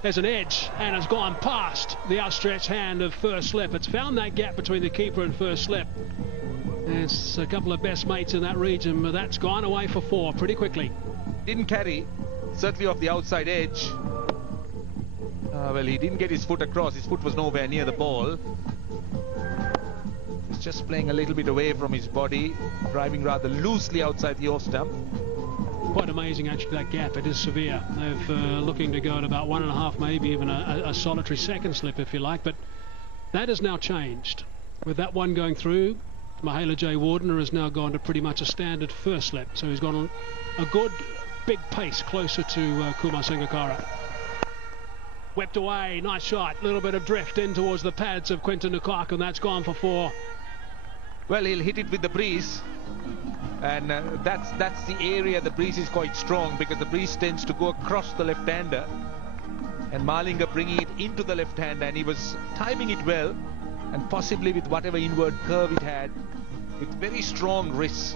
There's an edge, and it's gone past the outstretched hand of First Slip. It's found that gap between the keeper and First Slip. There's a couple of best mates in that region, but that's gone away for 4 pretty quickly. Didn't carry, certainly off the outside edge. Well, he didn't get his foot across. His foot was nowhere near the ball. He's just playing a little bit away from his body, driving rather loosely outside the off stump. Quite amazing, actually, that gap. It is severe. They're looking to go at about 1.5, maybe even a solitary second slip, if you like. But that has now changed. With that one going through, Mahela J. Wardener has now gone to pretty much a standard first slip. So he's gone a good big pace closer to Kumar Sangakkara. Whipped away, nice shot. Little bit of drift in towards the pads of Quinton de Kock, and that's gone for 4. Well, he'll hit it with the breeze. And that's the area the breeze is quite strong, because the breeze tends to go across the left-hander, and Malinga bringing it into the left-hander, and he was timing it well, and possibly with whatever inward curve it had, with very strong wrists.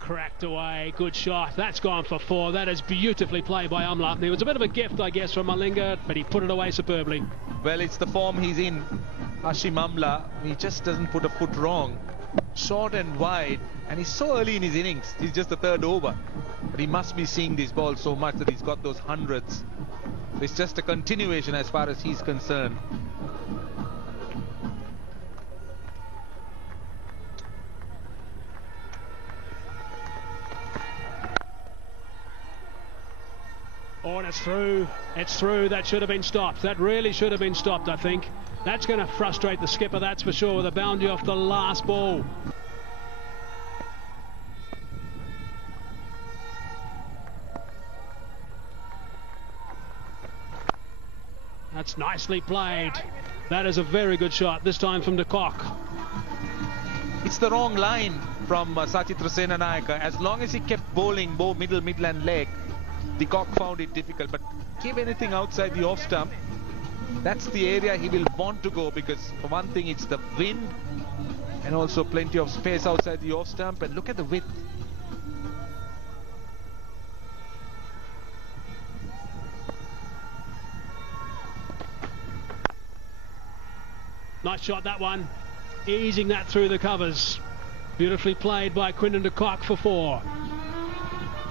Cracked away, good shot. That's gone for 4. That is beautifully played by Amla. It was a bit of a gift, I guess, from Malinga, but he put it away superbly. Well, it's the form he's in, Hashim Amla. He just doesn't put a foot wrong. Short and wide, and he's so early in his innings. He's just the 3rd over, but he must be seeing this ball so much that he's got those hundreds. It's just a continuation as far as he's concerned. Oh, and it's through. It's through. That should have been stopped. That really should have been stopped, I think. That's going to frustrate the skipper, that's for sure, with a boundary off the last ball. That's nicely played. That is a very good shot, this time from de Kock. It's the wrong line from Sachitra Senanayake. As long as he kept bowling middle and leg, de Kock found it difficult, but give anything outside the off stump, that's the area he will want to go, because for one thing it's the wind and also plenty of space outside the off stump, and look at the width. Nice shot, that one, easing that through the covers. Beautifully played by Quinton de Kock for 4.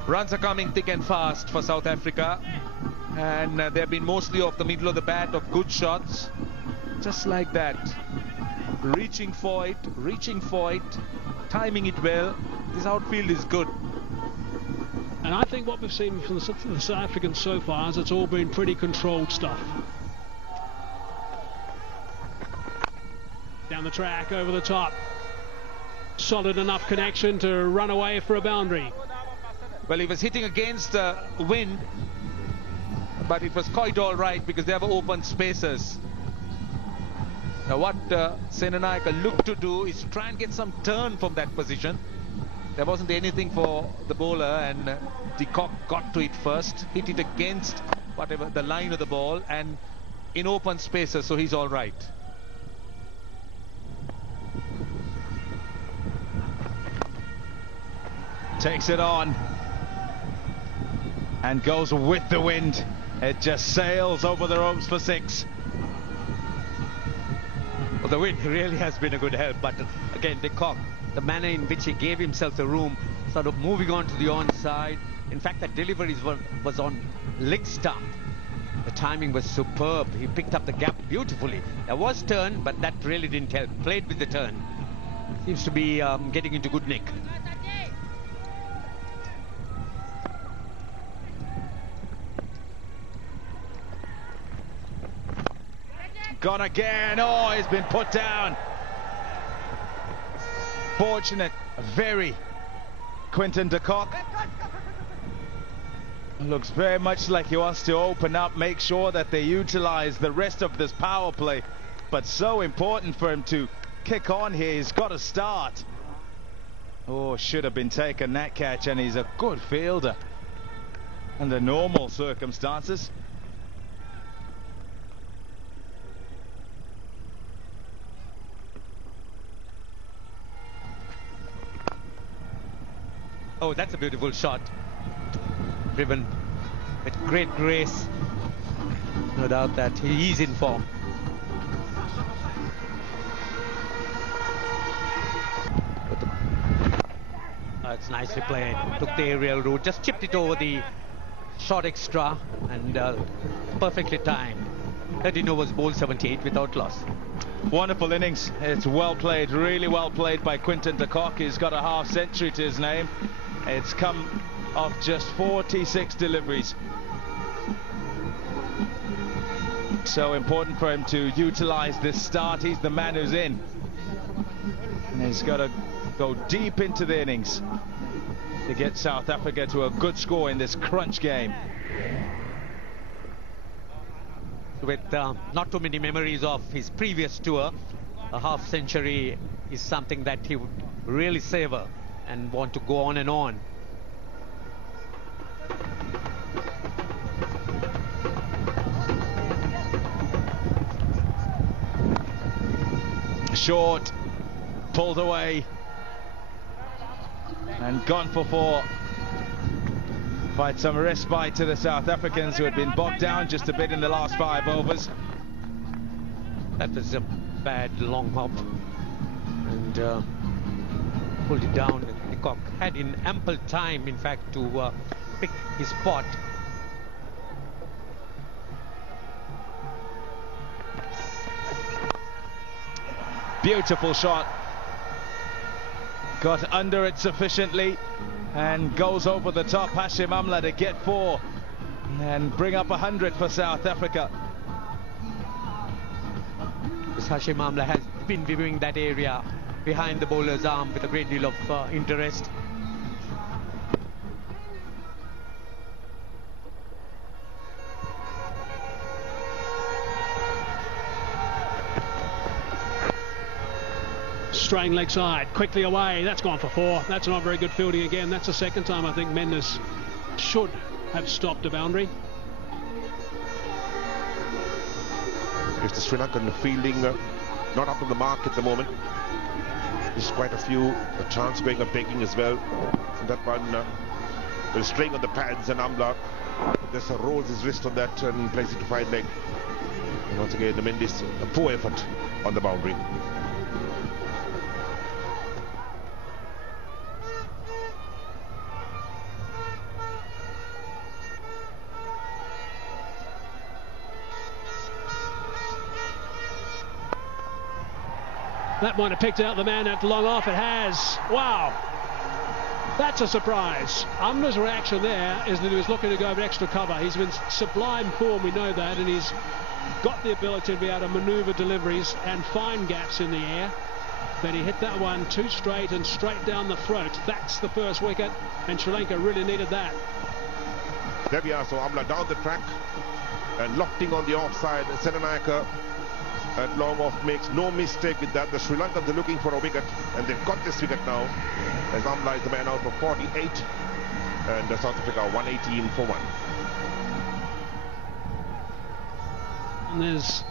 Runs are coming thick and fast for South Africa, and they've been mostly off the middle of the bat of good shots, just like that, reaching for it, timing it well. This outfield is good. And I think what we've seen from the South Africans so far is it's all been pretty controlled stuff. Down the track, over the top, solid enough connection to run away for a boundary. Well, he was hitting against the wind, but it was quite all right because there were open spaces. Now what Senanayake looked to do is try and get some turn from that position. There wasn't anything for the bowler, and de Kock got to it first, hit it against whatever the line of the ball and in open spaces, so he's all right. Takes it on and goes with the wind. It just sails over the ropes for 6. Well, the wind really has been a good help, but again, de Kock, the manner in which he gave himself the room, sort of moving on to the onside. In fact, that delivery was on leg stump. The timing was superb. He picked up the gap beautifully. There was turn, but that really didn't help. Played with the turn. Seems to be getting into good nick. Gone again. Oh, he's been put down. Fortunate, very, Quinton de Kock. Looks very much like he wants to open up, make sure that they utilize the rest of this power play. But so important for him to kick on here. He's got to start. Oh, should have been taken that catch, and he's a good fielder under normal circumstances. Oh, that's a beautiful shot. Driven with great grace. No doubt that he is in form. It's nicely played. Took the aerial route, just chipped it over the short extra, and perfectly timed. 13 overs bowled 78 without loss. Wonderful innings. It's well played, really well played by Quinton de Kock. He's got a half century to his name. It's come off just 46 deliveries. So important for him to utilize this start. He's the man who's in. And he's got to go deep into the innings to get South Africa to a good score in this crunch game. With not too many memories of his previous tour, a half century is something that he would really savor and want to go on and on. Short, pulled away, and gone for 4. Provide some respite to the South Africans, who had been bogged down just a bit in the last 5 overs. That was a bad long hop, and pulled it down. De Kock had in ample time, in fact, to pick his spot. Beautiful shot. Got under it sufficiently and goes over the top. Hashim Amla to get 4 and bring up 100 for South Africa. Hashim Amla has been viewing that area behind the bowler's arm with a great deal of interest. Straying leg side, quickly away. That's gone for 4. That's not very good fielding again. That's the second time I think Mendes should have stopped a boundary. If the Sri Lankan fielding not up to the mark at the moment, there's quite a few. A chance going of begging as well. And that one will string on the pads, and Amla just rolls his wrist on that and plays it to 5 leg. And once again, the Mendes, a poor effort on the boundary. That might have picked out the man at long off. It has. Wow. That's a surprise. Amla's reaction there is that he was looking to go for extra cover. He's been sublime form, we know that, and he's got the ability to be able to manoeuvre deliveries and find gaps in the air. But he hit that one too straight and straight down the throat. That's the first wicket, and Sri Lanka really needed that. There we are. So Amla down the track and lofting on the offside. Senanayake at long off makes no mistake with that. The Sri Lankans are looking for a wicket, and they've got this wicket now, as Amla is the man out for 48, and South Africa 118 for 1. And there's